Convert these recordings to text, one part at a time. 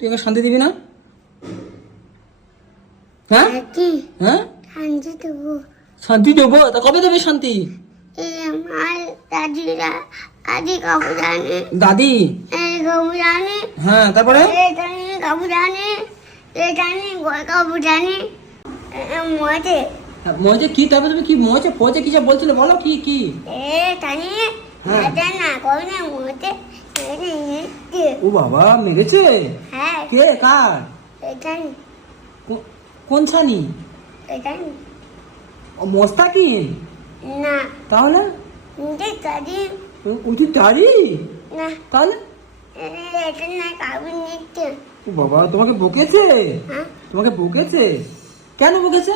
তুই আমাকে শান্তি দিবি না? হ্যাঁ হ্যাঁ শান্তি দেবো। শান্তি দেবো? তা কবে দেবে শান্তি? আমার দাদিরা দাদি কাপড় জানে, দাদি কাপড় জানে, হ্যাঁ তারপরে কাপড় জানে, জানে কাপড় জানে মজে মজে কি? তারপরে তুমি কি মজে পজে কি সব বলছিলে বলো কি কি? জানি হ্যাঁ। না করে না মজে। ও বাবা মেরেছে? হ্যাঁ কে কার? জানি কোন ছানি? জানি ও মোস্তাকিন? না তাহলে দাদি ওই দাড়ি? না তাহলে এটা না কাপড় নিচ্ছে। ও বাবা তোমাকে বকেছে? হ্যাঁ তোমাকে বকেছে? কেন বকেছে?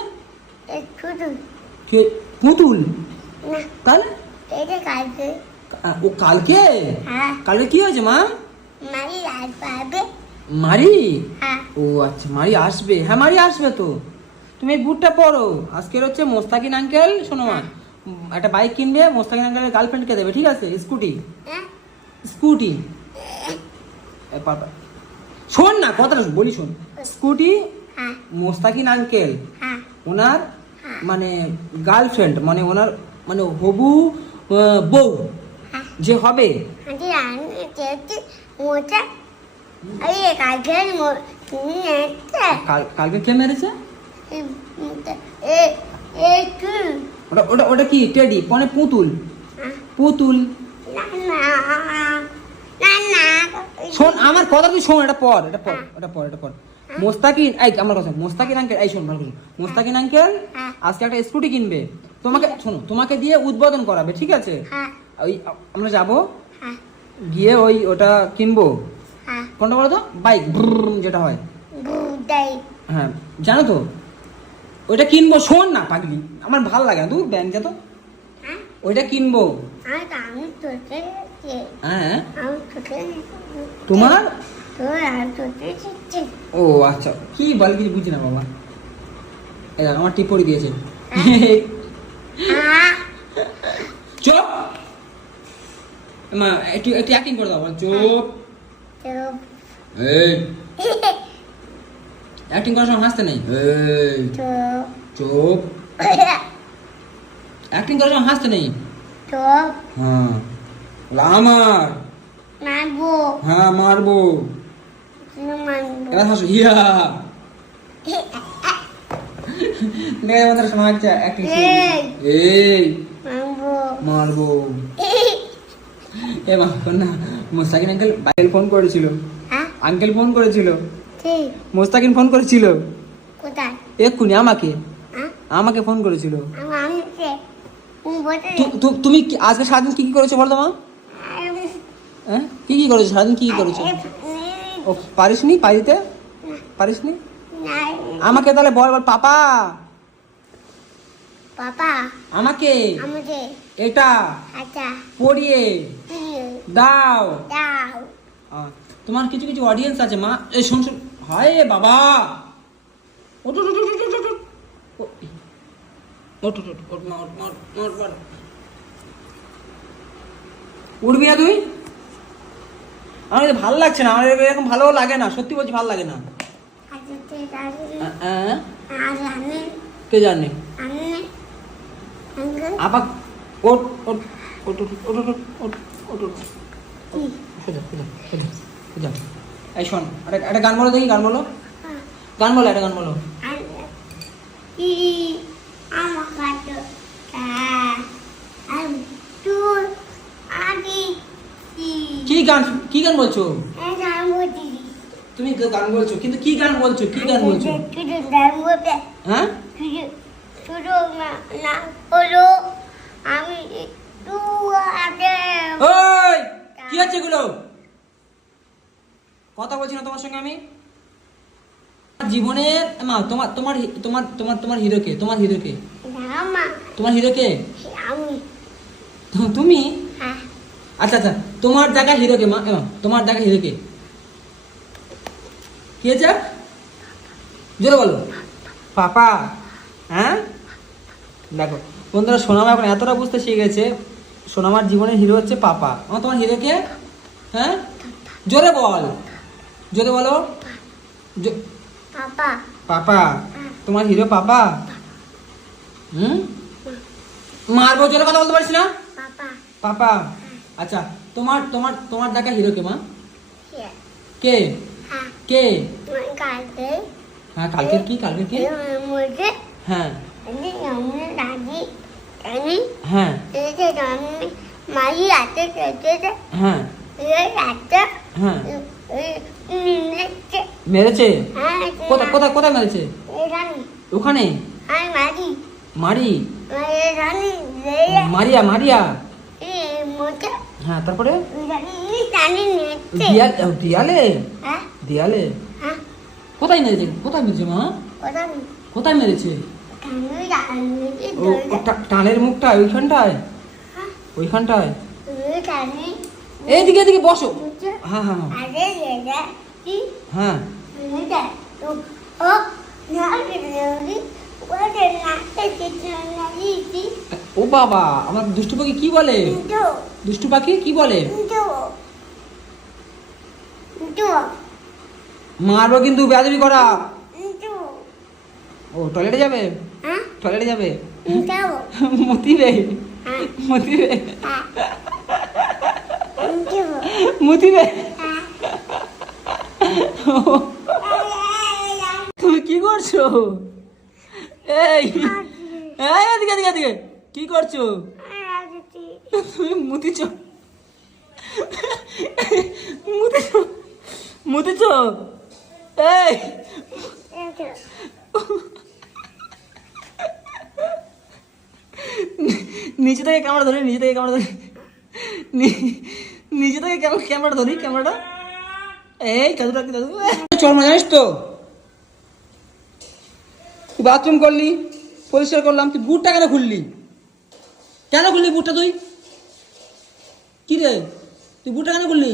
শুধু কে? পুতুল? না তাহলে এটা কালকে। ও কালকে? হ্যাঁ কালকে কি হয়েছে মা? মারি রাত পাবে। মারি? হ্যাঁ ও আচ্ছা মারি আসবে। হ্যাঁ মারি আসবে তো। তুমি এই বুটটা পরো। আজকের হচ্ছে মোস্তাকিন আঙ্কেল, শোনো মা, একটা বাইক কিনবে, মোস্তাকিন আঙ্কেলের গার্লফ্রেন্ডকে দেবে, ঠিক আছে? স্কুটি হ্যাঁ স্কুটি শোন না কথাটা বলি, শোন। স্কুটি হ্যাঁ মোস্তাকিন আঙ্কেল হ্যাঁ ওনার মানে গার্লফ্রেন্ড, মানে ওনার মানে হবু বউ যে হবে। আন্টি আমি যেতে মোটা আরে কালকে নেতে কালকে কে মেরেছে? এ এ কি ওটা ওটা ওটা কি? টেডি মানে পুতুল? পুতুল। না না না না শোন আমার কথা, তুই শোন, এটা পর এটা পর এটা পর এটা পর। মোস্তাকিন এই আমার কথা, মোস্তাকিন আঙ্কেল এই শোন ভালো করে। মোস্তাকিন আঙ্কেল আজকে একটা স্কুটি কিনবে, তোমাকে শোনো তোমাকে দিয়ে উদ্বোধন করাবে, ঠিক আছে? হ্যাঁ ওই আমরা যাবো, হ্যাঁ গিয়ে ওই ওটা কিনবো। হ্যাঁ কোনটা বলো তো? বাইক যেটা হয়, বুদাই হ্যাঁ জানো তো, ওইটা কিনবো। শোন না পাগলি, আমার ভাল লাগে না, তুই ব্যাংক যা তো। হ্যাঁ ওইটা কিনবো। আমি তোতে হ্যাঁ আমি তোতে তোমার? তোর আর তোতে চিচ্ছে ও আচ্ছা, কি বল কিছু বুঝি না বাবা। এই দেখ, আমার টিপড়ি দিয়েছে। হ্যাঁ চুপ মা, একটু একটু অ্যাক্টিং করে দাও। চুপ। তো এই অ্যাক্টিং করার সময় হাসতে নেই। এই তো চুপ। অ্যাক্টিং করার সময় হাসতে নেই। তো হ্যাঁ আমার, মারবো হ্যাঁ মারবো। মারবো এবার হাসো, ইয়া নে আমাদের শোনা হচ্ছে অ্যাক্টিং। এই মারবো মারবো। এ মা না, মোস্তাকিন আঙ্কেল বাইল ফোন করেছিল। হ্যাঁ আঙ্কেল ফোন করেছিল, ঠিক মোস্তাকিন ফোন করেছিল কোথায় এক্ষুনি আমাকে, হ্যাঁ আমাকে ফোন করেছিল। আমি কে বলতে তুমি আজকে সারাদিন কি কি করেছো বলো তো মা? হ্যাঁ কি কি করেছো সারাদিন, কি কি করেছো? ও পারিসনি, পারিতে পারিসনি? আমাকে তাহলে বল বল পাপা পাপা আমাকে আমাদের এটা আচ্ছা পড়িয়ে দাও। দাও তোমার কিছু কিছু অডিয়েন্স আছে মা। এই শোন শোন, হায় রে বাবা, ওঠ ওঠ ওঠ ওঠ ওঠ ওঠ। ওঠ ওঠ ওঠ ওঠ মা, ওঠ মা, ওঠ মা, ওঠ। উঠবি না তুই? আমার তো ভালো লাগছে না, আমার এরকম ভালো লাগে না, সত্যি বলছি ভালো লাগে না। হ্যাঁ কে জানে? আবার ওঠ ওঠ ওঠ ওঠ ওঠ ওঠ ওঠ ওঠ ওঠ। সোজা সোজা সোজা সোজা। এই শোন, একটা গান বলো দেখি, গান বলো, গান বলো, একটা গান বলো। কি গান, কি গান বলছো তুমি? গান বলছো কিন্তু কি গান বলছো, কি গান বলছো? হ্যাঁ আমি ওই কি হচ্ছে এগুলো? কথা বলছি না তোমার সঙ্গে আমি। জীবনের মা, তোমার তোমার তোমার তোমার তোমার হিরোকে, তোমার হিরোকে, তোমার হিরোকে তুমি? আচ্ছা আচ্ছা, তোমার জায়গা হিরোকে মা, তোমার জায়গা হিরোকে কি হয়েছে? জোরে বলো। পাপা? হ্যাঁ দেখো বন্ধুরা, সোনামা এখন এতটা বুঝতে শিখে গেছে, সোনামার জীবনের হিরো হচ্ছে পাপা। তোমার হিরোকে? হ্যাঁ জোরে বল, জোরে বলো। পাপা পাপা তোমার হিরো পাপা? হুম, মারবো জোরে কথা বলতে পারছি না। পাপা পাপা, আচ্ছা তোমার তোমার তোমার দেখা হিরো কে মা? কে কে হ্যাঁ কে? তোমার কাছে হ্যাঁ কালকে কি, কালকে কি? মুঝে হ্যাঁ আমি আমি দাদি আমি হ্যাঁ এই আমি মাই আছে কেটে হ্যাঁ এই আছে হ্যাঁ নেচে মেরেছে? হ্যাঁ কোথায় কোথায় কোথায় মেরেছে? এই রানী ওখানে? আমি মারি মারি? এই রানী এই মারিয়া মারিয়া? মুঝে হ্যাঁ তারপরে? রানী রানী নেচে দিয়ালে? হ্যাঁ দিয়ালে? হ্যাঁ কোথায় মেরেছে? কোথায় মেরেছে মা? কোথায় কোথায় মেরেছে? আমি রানী ও টানের মুখটা ওইখানটায়? হ্যাঁ ওইখানটায়? রানী এইদিকে এদিকে বসো। মুঝে হ্যাঁ হ্যাঁ হ্যাঁ আরে রেডা কি হ্যাঁ মুঝে তো ও না রে ওরে নাতে চিত্রনালি কি ও বাবা, আমার দুষ্টু পাখি কি বলে? তো দুষ্টু পাখি কি বলে? তো তো মারবো কিন্তু, বেয়াদবি করা। তো ও টয়লেটে যাবে? হ্যাঁ টয়লেটে যাবে? তো মুতিবে? হ্যাঁ মুতিবে? হ্যাঁ তো মুতিবে? হ্যাঁ তুমি কি করছো? এই এই এদিকে এদিকে এদিকে কি করছো? তুমি মুতিছ? মুতিছ? মুতিছ? এই নিচে থেকে ক্যামেরা ধরি, নিচে থেকে ক্যামেরা ধরি, নিচে থেকে ক্যামেরা ধরি, ক্যামেরাটা এই দাদু রাখি দাদু। চল মা, জানিস তো তুই বাথরুম করলি, পরিষ্কার করলাম, তুই বুটটা কেন খুললি? কেন খুললি বুটটা তুই? কি রে, তুই বুটটা কেন খুললি?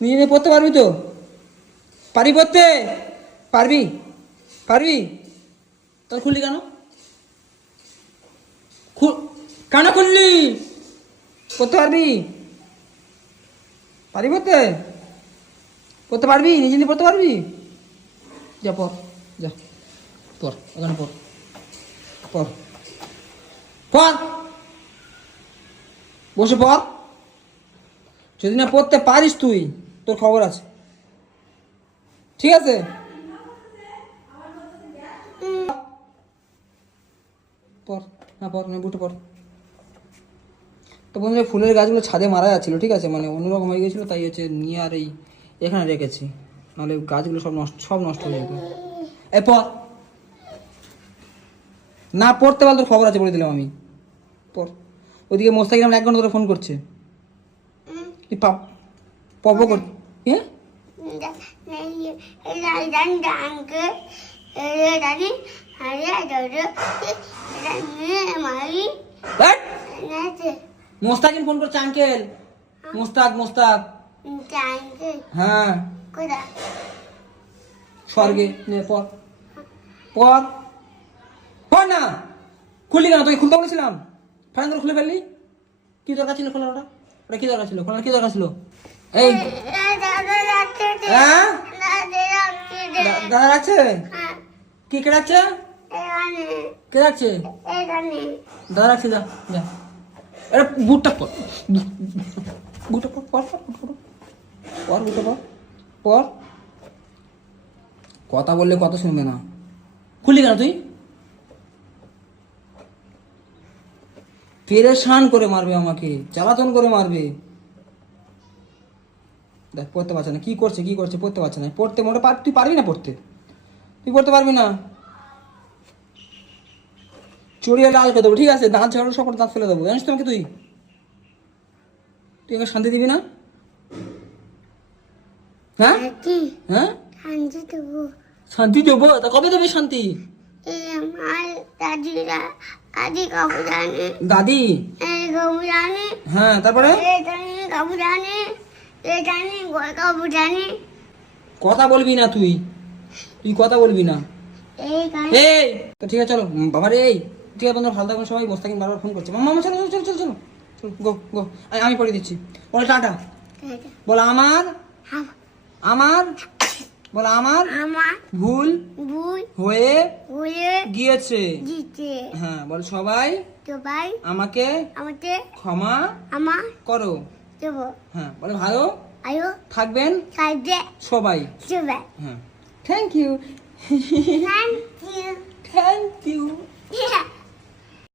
নিজে নিয়ে পড়তে পারবি তো? পারবি পড়তে? পারবি? পারবি? তাহলে খুললি কেন? কেন খুললি? পড়তে পারবি? পারবি পড়তে? পড়তে পারবি? নিজে নিয়ে পড়তে পারবি? যা পড়, যা পড়, ওখানে পড়, পড় পড়, বসে পড়। যদি না পড়তে পারিস তুই, তোর খবর আছে, ঠিক আছে? পড়, হ্যাঁ পড়, না বুটে পড়। তো বন্ধুরা, ফুলের গাছগুলো ছাদে মারা যাচ্ছিলো, ঠিক আছে, মানে অন্যরকম হয়ে গেছিলো, তাই হচ্ছে নিয়ে আর এই এখানে রেখেছি, নাহলে গাছগুলো সব নষ্ট হয়ে যাবে। এ পড়, না পড়তে পারলে তোর খবর আছে বলে দিলাম আমি। পড়। ওইদিকে মোস্তাকিম আমার 1 ঘন্টা ধরে ফোন করছে। তুই পপ কর, হ্যাঁ মোস্তাকিম ফোন করছে, আঙ্কেল মোস্তাক। হ্যাঁ স্বর্গে। নে পড়, পড়, পড় না। খুললি কেন? তোকে খুলতে বলেছিলাম, ফাইন করে খুলে ফেললি। কি দরকার ছিল খোলার? ওটা কি দরকার ছিল খোলার? কি দরকার ছিল? এই হ্যাঁ দাদা রাখছে? কি কে রাখছে? কে রাখছে? দাদা রাখছে, যা যা। এটা বুটটা পর, বুটটা পর, পর বুটটা পর। কথা বললে কথা শুনবে না। খুললি কেন তুই? পেরেশান করে মারবে আমাকে, জ্বালাতন করে মারবে। দেখ পড়তে পারছে না, কি করছে পড়তে পারছে না। পড়তে মোটে তুই পারবি না পড়তে, তুই পড়তে পারবি না। চড়িয়ে লাল করে দেবো, ঠিক আছে? দাঁত ঝাড়ু সব দাঁত ফেলে দেবো, জানিস তোমাকে? তুই আমাকে শান্তি দিবি না? হ্যাঁ হ্যাঁ শান্তি দেবো? তা কবে দেবে শান্তি? দাদি? হ্যাঁ তারপরে কথা বলবি না, তুই কথা বলবি না। এই তো ঠিক আছে, চলো বাবা রে। এই ঠিক আছে বন্ধুরা, ভালো থাকবেন সবাই। মোস্তাকিম বারবার ফোন করছে, মামা চলো চলো চলো চলো গো গো। আমি পড়ে দিচ্ছি, বলো টাটা, বলো আমার বলো আমার আমার ভুল ভুল হয়ে হয়ে গিয়েছে। দিতে হ্যাঁ বলো সবাই সবাই আমাকে আমাকে ক্ষমা আমার করো। দেবো হ্যাঁ বলো ভালো আয়ো থাকবেন খাইতে সবাই। সবাই হ্যাঁ thank you thank you thank you Yeah.